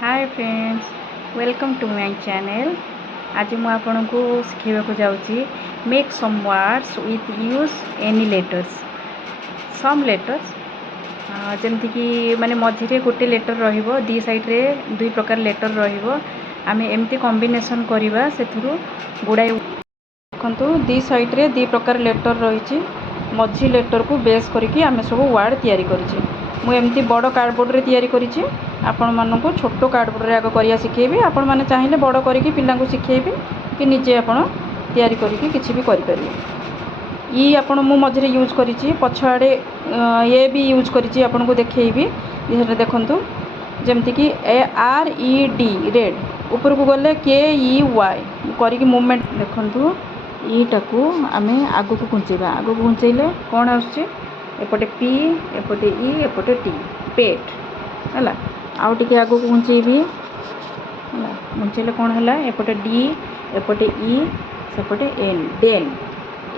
Hi friends, welcome to my channel. आज मु आपको शिखेबा जाऊँगी make some words with use any letters. Some letters जमती कि माने मझे गोटे लेटर रहिबो, दी साइड रे दुई प्रकार लेटर रहिबो। आमे एमती कॉम्बिनेशन करवा से गुड़ाई देखु दी साइड रे दी प्रकार लेटर रही। मझी लेटर को बेस करके आमे सब वर्ड तैयारी करिछि। मु एमती बड़ कार्डबोर्ड रे तैयारी करिछि। आपण मानक छोट कार्डबोर्ड रे आग करिया सिखेबी। आपण माने चाहिए बड़ करके पिला को सिखेबी कि निजे आपण तैयारी करके किछि भी करि परिबे। ई आपण मु मझे यूज करिछि, पछाड़े ए भी यूज करिछि। आपण को देखैबी देखंतु जेमति कि RED रेड ऊपर को गले KEY करिक मूवमेंट देखंतु। ईटा को आमे आगु को घुंचेबा, आगु को घुंचेले कौन आछे एपटे P एपटे E एपटे T पेट हला। आउ टिके आगु को घुंचेबी हला, घुंचेले कौन हला एपटे D एपटे E सेपटे N डेन।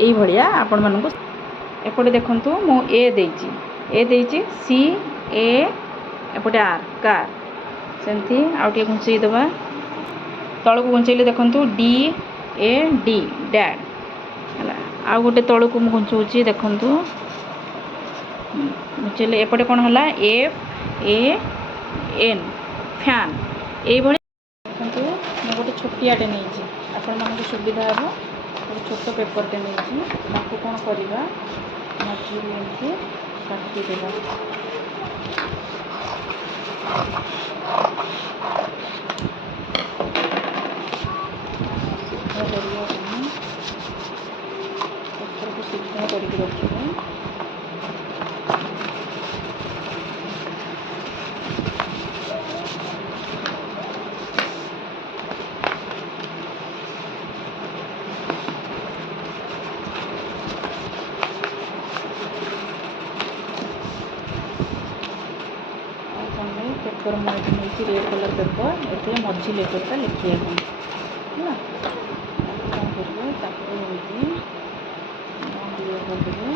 एई भलिया आपण मानको एपटे देखंतु मु ए देइछि C A एपटे R कार सेंथि। आउ टिके घुंचेई दबा, तळ को घुंचेले देखंतु D A D डैड हला। आउ गोटे तळ को मु घुंचौछि देखंतु, घुंचेले एपटे कोन हला F A N फैन। एई भली देखंतु मु गोटे छोटियाटे नेछि, आपण मानको सुविधा हेबो। गोटे छोट पेपर ते नेछि, ताको कोन करिवा मझिरे एमति काटि देबा। सीधा करके रखिए। पेपर मुझे नहीं रेड कलर पेपर, ये मझी लेटरटा लिखिए है कौन करेंगे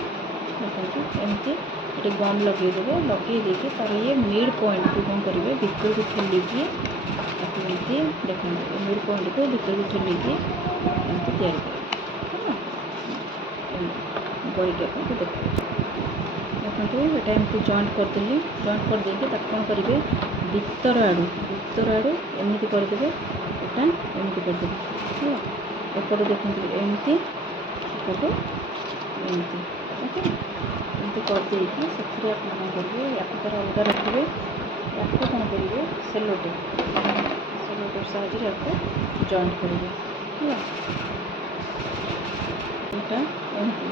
देखो एमती ये गम लगेदेवे। लगेदे तार ये मिड पॉइंट को कौन करेंगे भितर को ठेलिकी एमती देखो मिड पॉइंट को भितर को ठेलिकी एमती तैयारी करके देखो ये एमती जॉइंट करदेली। जॉइंट करदे कौन करेंगे भितर आड़ू एमती करदे, एटा एमती करदे एपटे देखते एमती एपटे एमती ओके। एमती करदे से करेंगे या तार अलग रखिए। या कौन करेंगे सेलोटेप साहाଯ୍य आपको जॉइंट करेंगे यहाँ एमती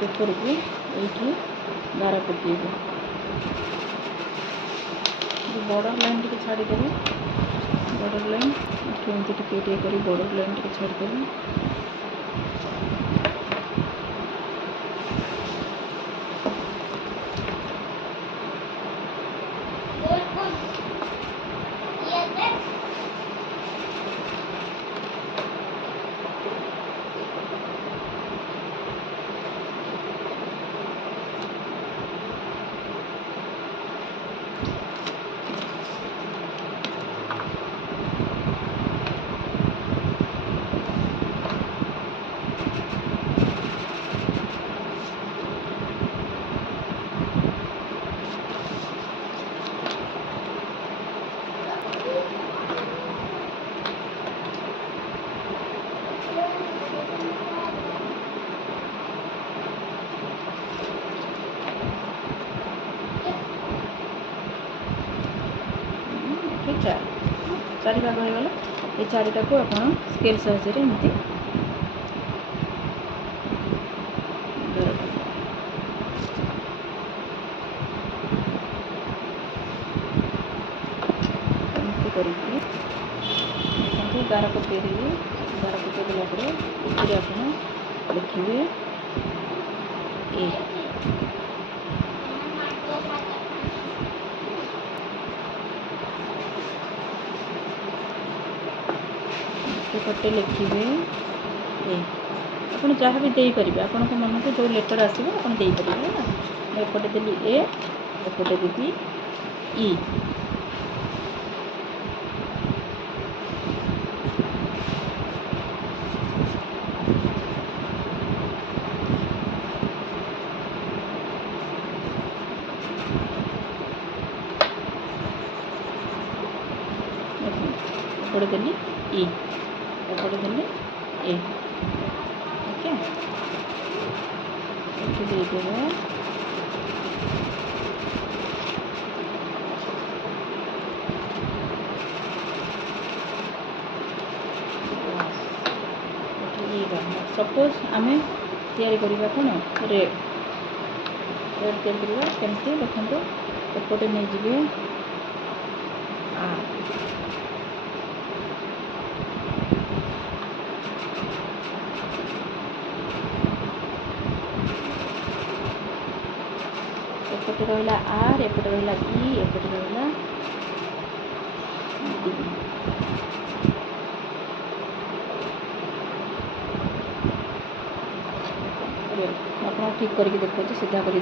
पेपर को ये गार पकेबे। बॉर्डर लाइन टी छाड़देवे, बॉर्डर लाइन एमती टिके कर बॉर्डर लाइन टी छाड़देवे। चारि भाग हो गला। ये चारिटा को आप स्केल साहाଯ୍य एमती करके गार पकईदेवी। गार पकईदेला आप लिखे ए पटे लिखे आप जहाँ भी देपारे आपण मन को जो लेटर आसो आप एपटे देली ए एपटे देवी ई ଏପଟେ ଦେଲି ଇ, ଏପଟେ ଦେଲି ଏ। ଓକେ, ଏଠି ଦେଇଦେବେ सपोज आमे तैयारी करवा कौन रेड तैयारी करवा केमती देखो एपटे नहीं जीवे एपटे रहा आर, एपटे रहा ई, एपटे रहा डी। आप ठीक करके देखो सीधा कर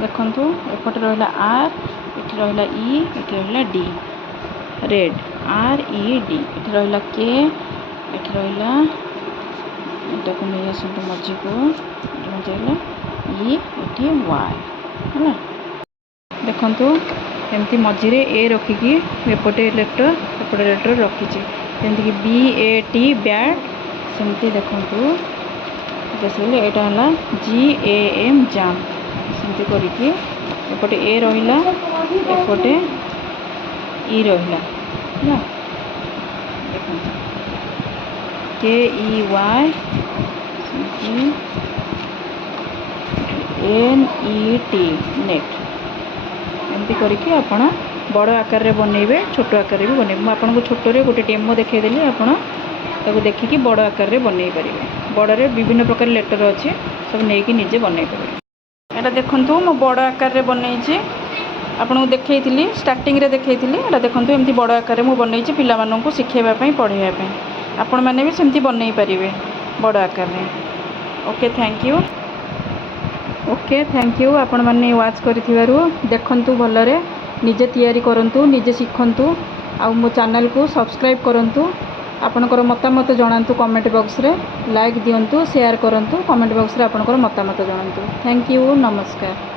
देखु एपटे रहा आर, ये रहा ई, ये रहा D, red R E D, ये रहा के, ये रहा यहाँ को नहीं आसतु मझी को मजा ई, ये वाई है। देखु एमती मझे ए रखिकी एपटे लेटर रखी जमीक बी ए टी बैट सेमती देखु देखिए यहाँ है जी ए एम जाम सेमती करके एपटे ए रहा एपटे ई रहा देखो K E Y N E T net एमती करके आपण बड़ आकार रे बनइबे, छोट आकार रे भी बनइबे। मैं आपको छोट रे गोटे डेमो देखैदेली, आपण ताको देखिकी बड़ आकार रे बनई पारिबे। बड़ रे विभिन्न प्रकार लेटर अच्छे सब नेकी निजे बनई पारिबे। एटा देखंतु मो बड़ आकार रे बनईची, आपको देखैथिली स्टार्टिंग रे देखैथिली। एटा देखंतु एमती बड़ आकार रे मु बनईची पिला माननकु सिखेबा पई पढेबा पई। आपण माने भी सेमती बनई पारिबे बड़ आकार रे। Okay thank you. Okay thank you आपण माने वाच करिथिबारु। देखंतु भलरे निजे तैयारी करंतु, निजे शिखंतु, आ मो चैनल को सब्सक्राइब करंतु। आपनकर मतामत जणांतु कमेंट बॉक्स रे, लाइक दियंतु, शेयर करंतु, कमेंट बॉक्स रे आपनकर मतामत जणांतु। थैंक यू, नमस्कार।